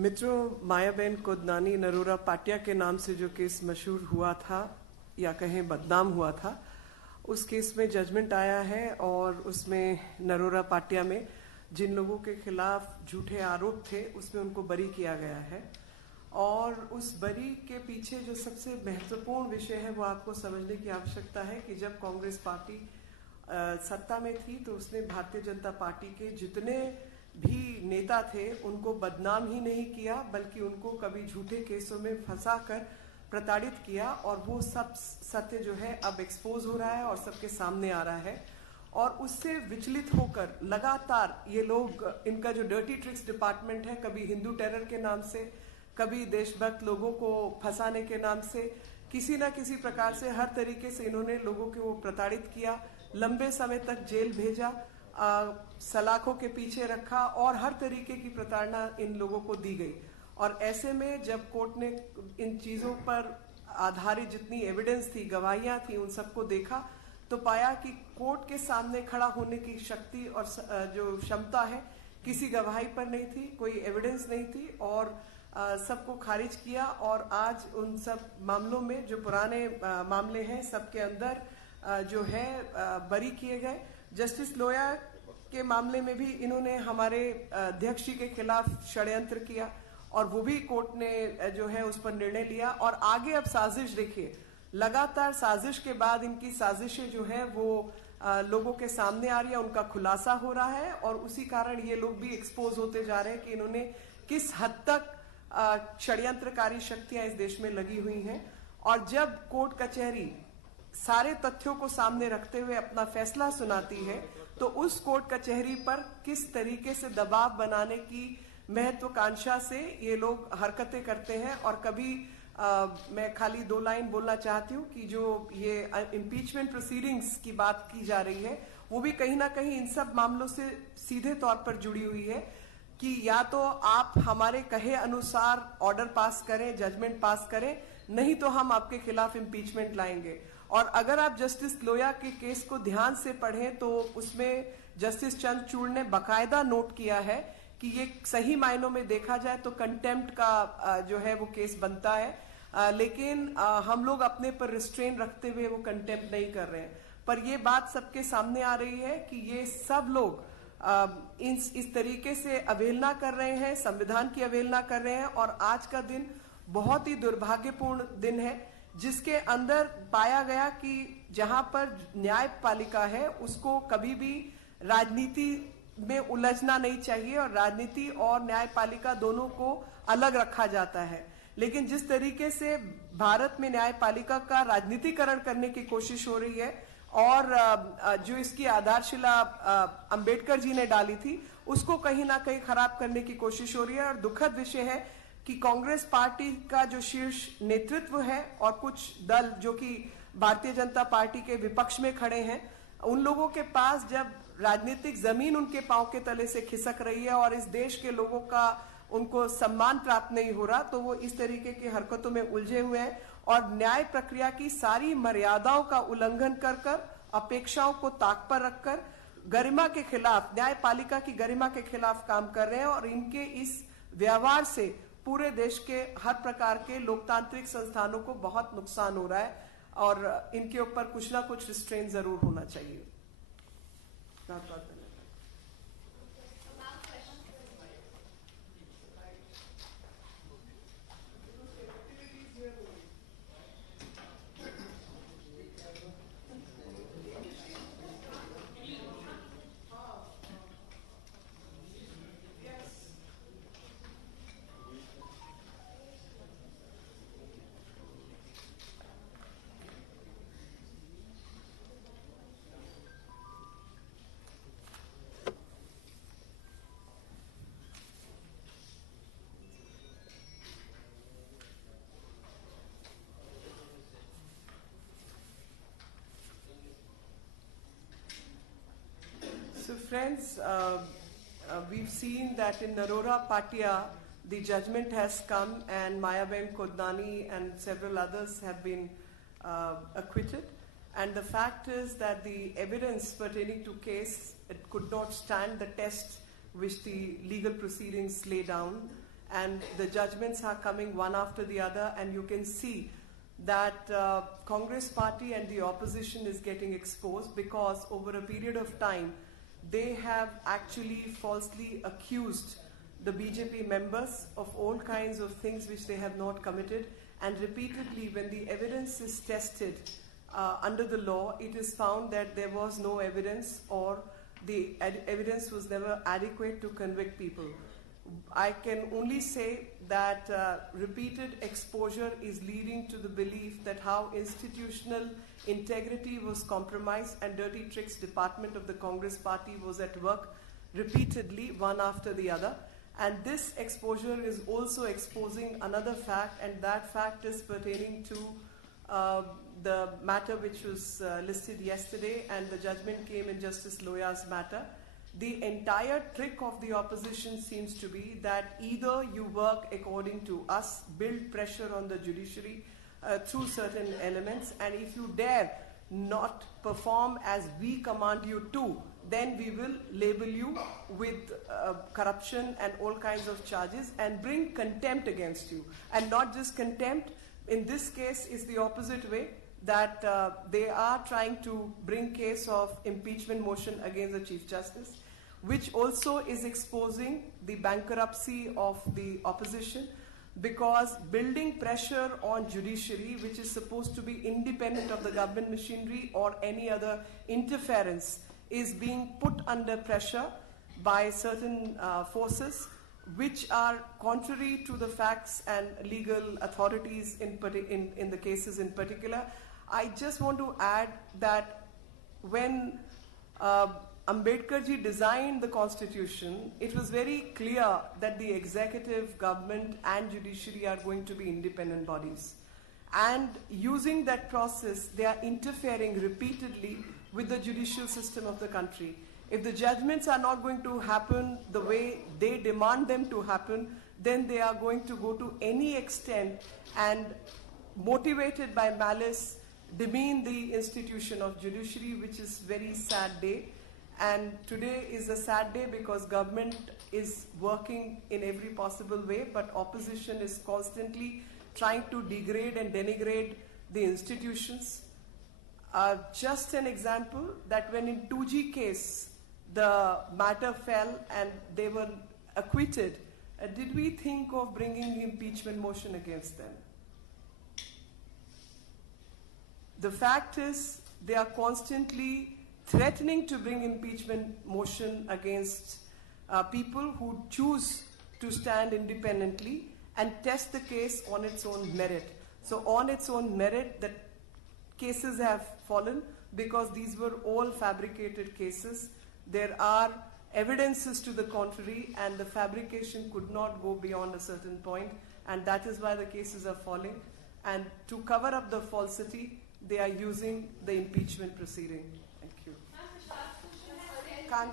मित्रों, मायाबेन कोदनानी नरोरा पाटिया के नाम से जो केस मशहूर हुआ था या कहें बदनाम हुआ था, उस केस में जजमेंट आया है और उसमें नरोरा पाटिया में जिन लोगों के खिलाफ झूठे आरोप थे उसमें उनको बरी किया गया है। और उस बरी के पीछे जो सबसे महत्वपूर्ण विषय है वो आपको समझने की आवश्यकता है कि जब कांग्रेस पार्टी सत्ता में थी तो उसने भारतीय जनता पार्टी के जितने भी नेता थे उनको बदनाम ही नहीं किया बल्कि उनको कभी झूठे केसों में फंसाकर प्रताड़ित किया, और वो सब सत्य जो है अब एक्सपोज हो रहा है और सबके सामने आ रहा है। और उससे विचलित होकर लगातार ये लोग, इनका जो डर्टी ट्रिक्स डिपार्टमेंट है, कभी हिंदू टेरर के नाम से, कभी देशभक्त लोगों को फंसाने के नाम से, किसी ना किसी प्रकार से हर तरीके से इन्होंने लोगों को प्रताड़ित किया, लंबे समय तक जेल भेजा, सलाखों के पीछे रखा और हर तरीके की प्रताड़ना इन लोगों को दी गई। और ऐसे में जब कोर्ट ने इन चीजों पर आधारित जितनी एविडेंस थी, गवाहियां थी, उन सबको देखा तो पाया कि कोर्ट के सामने खड़ा होने की शक्ति और जो क्षमता है किसी गवाही पर नहीं थी, कोई एविडेंस नहीं थी, और सबको खारिज किया। और आज उन सब मामलों में जो पुराने मामले हैं सबके अंदर जो है बरी किए गए। जस्टिस लोया के मामले में भी इन्होंने हमारे अध्यक्ष जी के खिलाफ षड्यंत्र किया और वो भी कोर्ट ने जो है उस पर निर्णय लिया। और आगे अब साजिश देखिए, लगातार साजिश के बाद इनकी साजिशें जो है वो लोगों के सामने आ रही है, उनका खुलासा हो रहा है और उसी कारण ये लोग भी एक्सपोज होते जा रहे हैं कि इन्होंने किस हद तक षड्यंत्रकारी शक्तियां इस देश में लगी हुई हैं। और जब कोर्ट कचहरी सारे तथ्यों को सामने रखते हुए अपना फैसला सुनाती है तो उस कोर्ट कचहरी पर किस तरीके से दबाव बनाने की महत्वाकांक्षा से ये लोग हरकतें करते हैं। और कभी मैं खाली 2 लाइन बोलना चाहती हूँ कि जो ये इम्पीचमेंट प्रोसीडिंग्स की बात की जा रही है वो भी कहीं ना कहीं इन सब मामलों से सीधे तौर पर जुड़ी हुई है कि या तो आप हमारे कहे अनुसार ऑर्डर पास करें, जजमेंट पास करें, नहीं तो हम आपके खिलाफ इम्पीचमेंट लाएंगे। और अगर आप जस्टिस लोया के केस को ध्यान से पढ़ें तो उसमें जस्टिस चंद्रचूड़ ने बकायदा नोट किया है कि ये सही मायनों में देखा जाए तो कंटेम्प्ट का जो है वो केस बनता है, लेकिन हम लोग अपने पर रिस्ट्रेन रखते हुए वो कंटेम्प्ट नहीं कर रहे हैं। पर ये बात सबके सामने आ रही है कि ये सब लोग इस तरीके से अवहेलना कर रहे हैं, संविधान की अवहेलना कर रहे हैं। और आज का दिन बहुत ही दुर्भाग्यपूर्ण दिन है जिसके अंदर पाया गया कि जहां पर न्यायपालिका है उसको कभी भी राजनीति में उलझना नहीं चाहिए और राजनीति और न्यायपालिका दोनों को अलग रखा जाता है। लेकिन जिस तरीके से भारत में न्यायपालिका का राजनीतिकरण करने की कोशिश हो रही है और जो इसकी आधारशिला अंबेडकर जी ने डाली थी उसको कहीं ना कहीं खराब करने की कोशिश हो रही है। और दुखद विषय है कि कांग्रेस पार्टी का जो शीर्ष नेतृत्व है और कुछ दल जो कि भारतीय जनता पार्टी के विपक्ष में खड़े हैं, उन लोगों के पास जब राजनीतिक जमीन उनके पांव के तले से खिसक रही है और इस देश के लोगों का उनको सम्मान प्राप्त नहीं हो रहा तो वो इस तरीके की हरकतों में उलझे हुए हैं और न्याय प्रक्रिया की सारी मर्यादाओं का उल्लंघन कर कर, अपेक्षाओं को ताक पर रखकर गरिमा के खिलाफ, न्यायपालिका की गरिमा के खिलाफ काम कर रहे हैं। और इनके इस व्यवहार से पूरे देश के हर प्रकार के लोकतांत्रिक संस्थानों को बहुत नुकसान हो रहा है और इनके ऊपर कुछ ना कुछ रिस्ट्रेन जरूर होना चाहिए। So friends, we've seen that in Narora Patia, the judgment has come and Mayaben Kodnani and several others have been acquitted. And the fact is that the evidence pertaining to case, it could not stand the test which the legal proceedings lay down. and the judgments are coming one after the other, and you can see that Congress party and the opposition is getting exposed because over a period of time they have actually falsely accused the BJP members of all kinds of things which they have not committed, and repeatedly when the evidence is tested under the law, it is found that there was no evidence, or the evidence was never adequate to convict people. I can only say that repeated exposure is leading to the belief that how institutional integrity was compromised and dirty tricks department of the Congress party was at work repeatedly, one after the other. And this exposure is also exposing another fact, and that fact is pertaining to the matter which was listed yesterday, and the judgment came in Justice Loya's matter. The entire trick of the opposition seems to be that either you work according to us, build pressure on the judiciary through certain elements, and if you dare not perform as we command you to, then we will label you with corruption and all kinds of charges and bring contempt against you. And not just contempt, in this case is the opposite way, that they are trying to bring case of impeachment motion against the Chief Justice, which also is exposing the bankruptcy of the opposition, because building pressure on judiciary, which is supposed to be independent of the government machinery or any other interference, is being put under pressure by certain forces which are contrary to the facts and legal authorities in the cases in particular. I just want to add that when Ambedkar ji designed the constitution, it was very clear that the executive, government and judiciary are going to be independent bodies. And using that process, they are interfering repeatedly with the judicial system of the country. If the judgments are not going to happen the way they demand them to happen, then they are going to go to any extent and, motivated by malice, demean the institution of judiciary, which is very sad day. And today is a sad day because government is working in every possible way, but opposition is constantly trying to degrade and denigrate the institutions. Just an example, that when in 2G case, the matter fell and they were acquitted, did we think of bringing impeachment motion against them? The fact is, they are constantly threatening to bring impeachment motion against people who choose to stand independently and test the case on its own merit. So on its own merit, the cases have fallen because these were all fabricated cases. There are evidences to the contrary, and the fabrication could not go beyond a certain point, and that is why the cases are falling. And to cover up the falsity, they are using the impeachment proceeding. Thank you. Can't.